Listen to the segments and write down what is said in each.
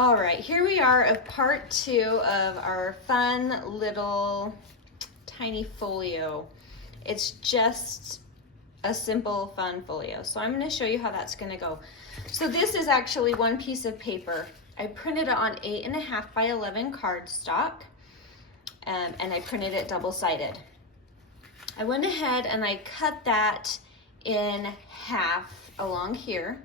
All right, here we are of part 2 of our fun little tiny folio. It's just a simple fun folio. So I'm going to show you how that's going to go. So this is actually one piece of paper. I printed it on 8.5 by 11 cardstock, and I printed it double-sided. I went ahead and I cut that in half along here.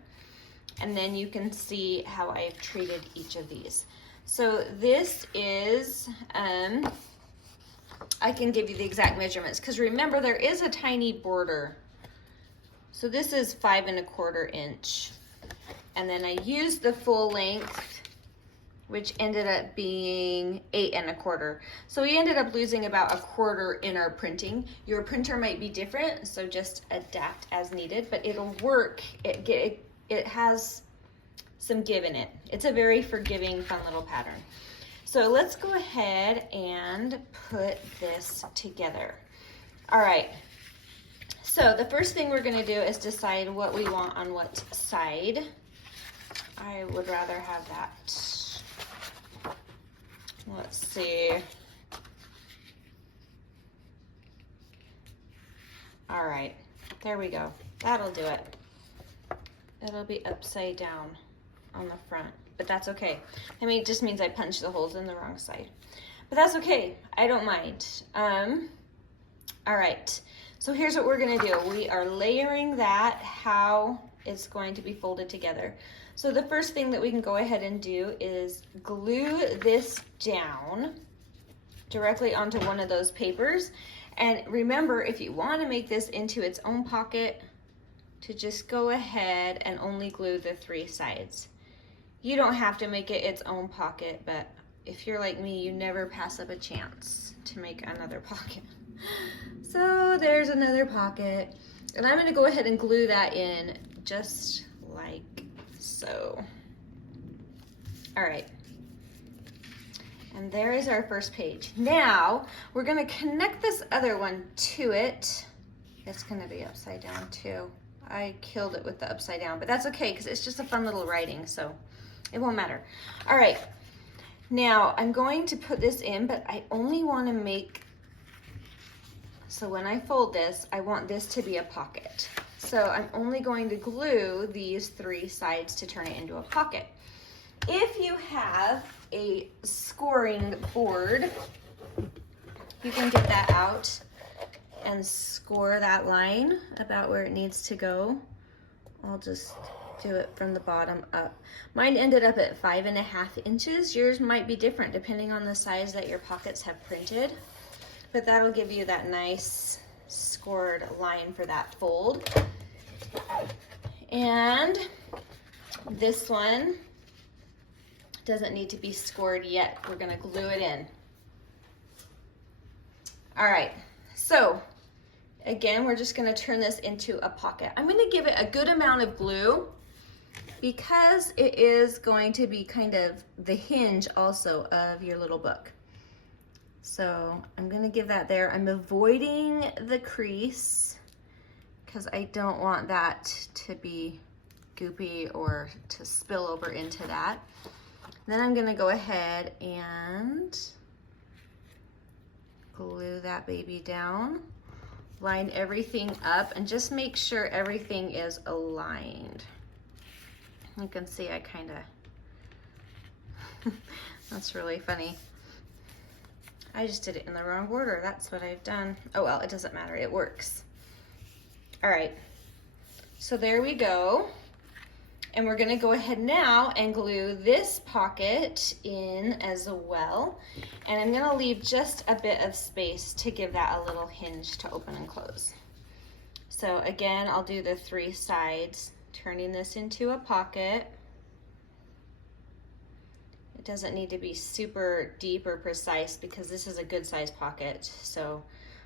And then you can see how I've treated each of these. So this is, I can give you the exact measurements because remember there is a tiny border. So this is 5.25 inch. And then I used the full length, which ended up being 8.25. So we ended up losing about 1/4 in our printing. Your printer might be different, so just adapt as needed, but it'll work. It has some give in it. It's a very forgiving, fun little pattern. So let's go ahead and put this together. All right, so the first thing we're gonna do is decide what we want on what side. I would rather have that. Let's see. All right, there we go. That'll do it. It'll be upside down on the front, but that's okay. I mean, it just means I punched the holes in the wrong side, but that's okay. I don't mind. All right, so here's what we're gonna do. We are layering that, how it's going to be folded together. So the first thing that we can go ahead and do is glue this down directly onto one of those papers. And remember, if you wanna make this into its own pocket, to just go ahead and only glue the 3 sides. You don't have to make it its own pocket, but if you're like me, you never pass up a chance to make another pocket. So there's another pocket, and I'm gonna go ahead and glue that in just like so. All right, and there is our first page. Now we're gonna connect this other one to it. It's gonna be upside down too. I killed it with the upside down, but that's okay because it's just a fun little writing, so it won't matter. All right, now I'm going to put this in, but I only want to make, so when I fold this, I want this to be a pocket. So I'm only going to glue these 3 sides to turn it into a pocket. If you have a scoring board, you can get that out and score that line about where it needs to go. I'll just do it from the bottom up. Mine ended up at 5.5 inches. Yours might be different depending on the size that your pockets have printed, but that'll give you that nice scored line for that fold. And this one doesn't need to be scored yet. We're gonna glue it in. All right, so again, we're just gonna turn this into a pocket. I'm gonna give it a good amount of glue because it is going to be kind of the hinge also of your little book. So I'm gonna give that there. I'm avoiding the crease because I don't want that to be goopy or to spill over into that. Then I'm gonna go ahead and glue that baby down. Line everything up and just make sure everything is aligned. You can see I kind of, that's really funny. I just did it in the wrong order. That's what I've done. Oh well, it doesn't matter, it works. All right, so there we go. And we're gonna go ahead now and glue this pocket in as well. And I'm gonna leave just a bit of space to give that a little hinge to open and close. So again, I'll do the 3 sides, turning this into a pocket. It doesn't need to be super deep or precise because this is a good size pocket. So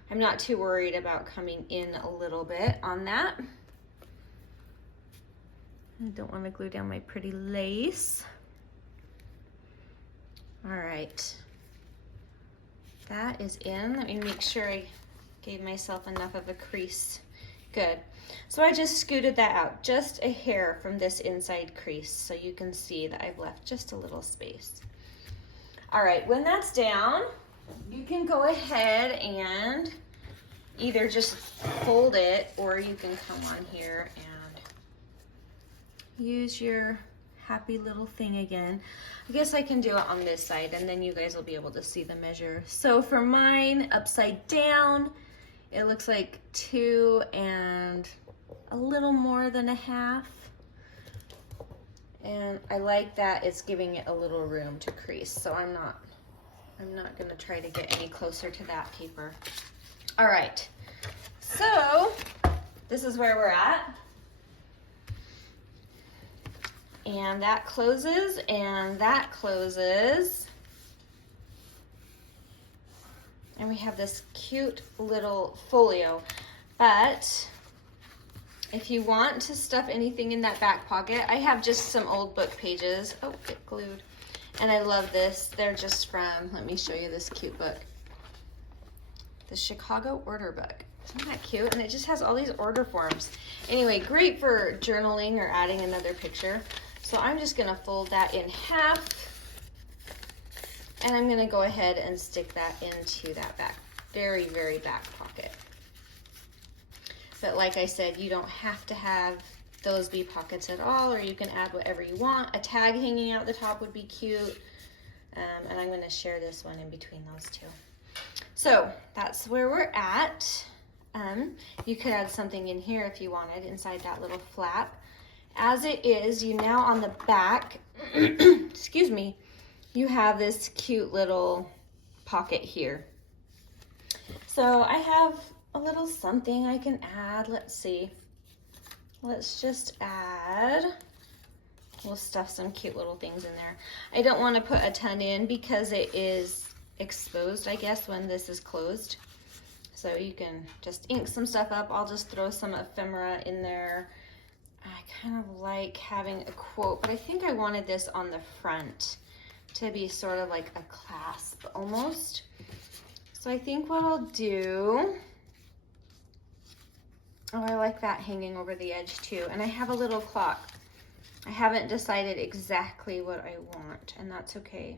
I'm not too worried about coming in a little bit on that. I don't want to glue down my pretty lace. All right, that is in. Let me make sure I gave myself enough of a crease Good. So I just scooted that out just a hair from this inside crease so you can see that I've left just a little space. All right, when that's down, you can go ahead and either just fold it, or you can come on here and use your happy little thing again. I guess I can do it on this side and then you guys will be able to see the measure. So for mine, upside down, it looks like 2 and a little more than a half. And I like that it's giving it a little room to crease. So I'm not gonna try to get any closer to that paper. All right, so this is where we're at. And that closes, and that closes. And we have this cute little folio. But if you want to stuff anything in that back pocket, I have just some old book pages. Oh, get glued. And I love this. They're just from, let me show you this cute book. The Chicago Order Book. Isn't that cute? And it just has all these order forms. Anyway, great for journaling or adding another picture. So I'm just gonna fold that in half. And I'm gonna go ahead and stick that into that back, very, very back pocket. But like I said, you don't have to have those be pockets at all, or you can add whatever you want. A tag hanging out the top would be cute. And I'm gonna share this one in between those two. So that's where we're at. You could add something in here if you wanted, inside that little flap. As it is, you now on the back, excuse me, you have this cute little pocket here. So I have a little something I can add. Let's see. Let's just add, we'll stuff some cute little things in there. I don't want to put a ton in because it is exposed, I guess, when this is closed. So you can just ink some stuff up. I'll just throw some ephemera in there. I kind of like having a quote, but I think I wanted this on the front to be sort of like a clasp almost. So I think what I'll do, oh, I like that hanging over the edge too. And I have a little clock. I haven't decided exactly what I want, and that's okay.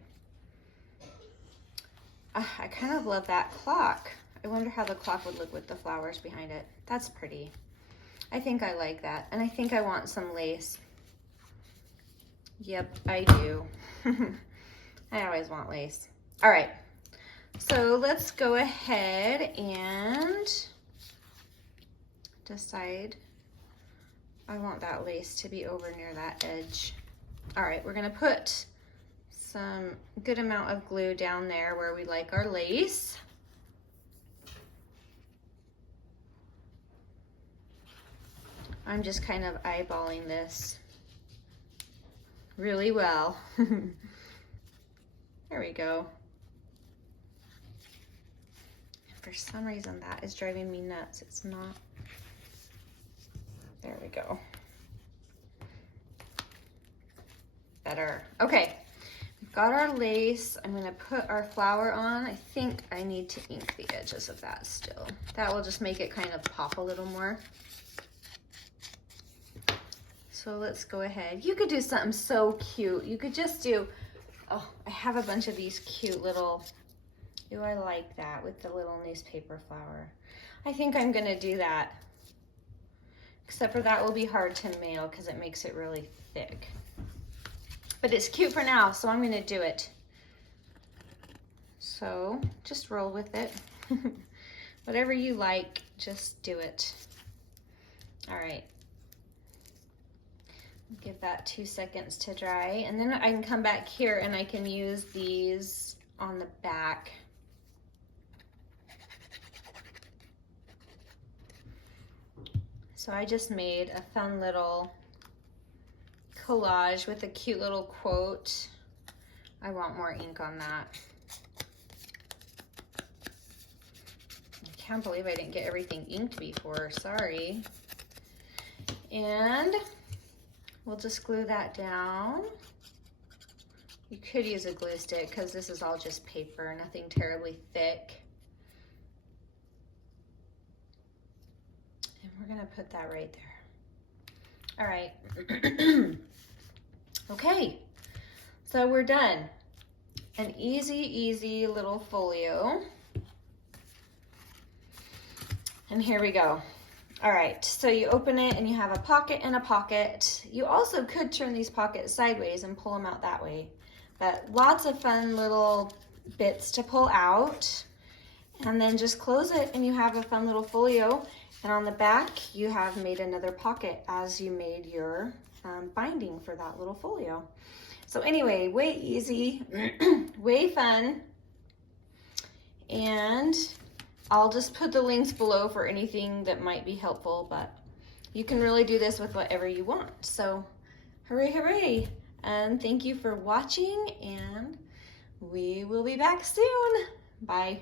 I kind of love that clock. I wonder how the clock would look with the flowers behind it. That's pretty. I think I like that. And I think I want some lace. Yep, I do. I always want lace. All right, so let's go ahead and decide. I want that lace to be over near that edge. All right, we're gonna put some good amount of glue down there where we like our lace. I'm just kind of eyeballing this really well. There we go. For some reason that is driving me nuts. It's not. There we go. Better. Okay, we've got our lace. I'm gonna put our flower on. I think I need to ink the edges of that still. That will just make it kind of pop a little more. So let's go ahead. You could do something so cute. You could just do, oh, I have a bunch of these cute little, ooh, I like that with the little newspaper flower. I think I'm gonna do that. Except for that will be hard to mail because it makes it really thick. But it's cute for now, so I'm gonna do it. So just roll with it. Whatever you like, just do it. All right. Give that 2 seconds to dry, and then I can come back here and I can use these on the back. So I just made a fun little collage with a cute little quote. I want more ink on that. I can't believe I didn't get everything inked before, sorry. And we'll just glue that down. You could use a glue stick because this is all just paper, nothing terribly thick. And we're gonna put that right there. All right. Okay, so we're done. An easy little folio. And here we go. All right, so you open it and you have a pocket and a pocket. You also could turn these pockets sideways and pull them out that way. But lots of fun little bits to pull out. And then just close it and you have a fun little folio. And on the back, you have made another pocket as you made your binding for that little folio. So anyway, way easy, way fun. And I'll just put the links below for anything that might be helpful, but you can really do this with whatever you want. So hooray, hooray. And thank you for watching, and we will be back soon. Bye.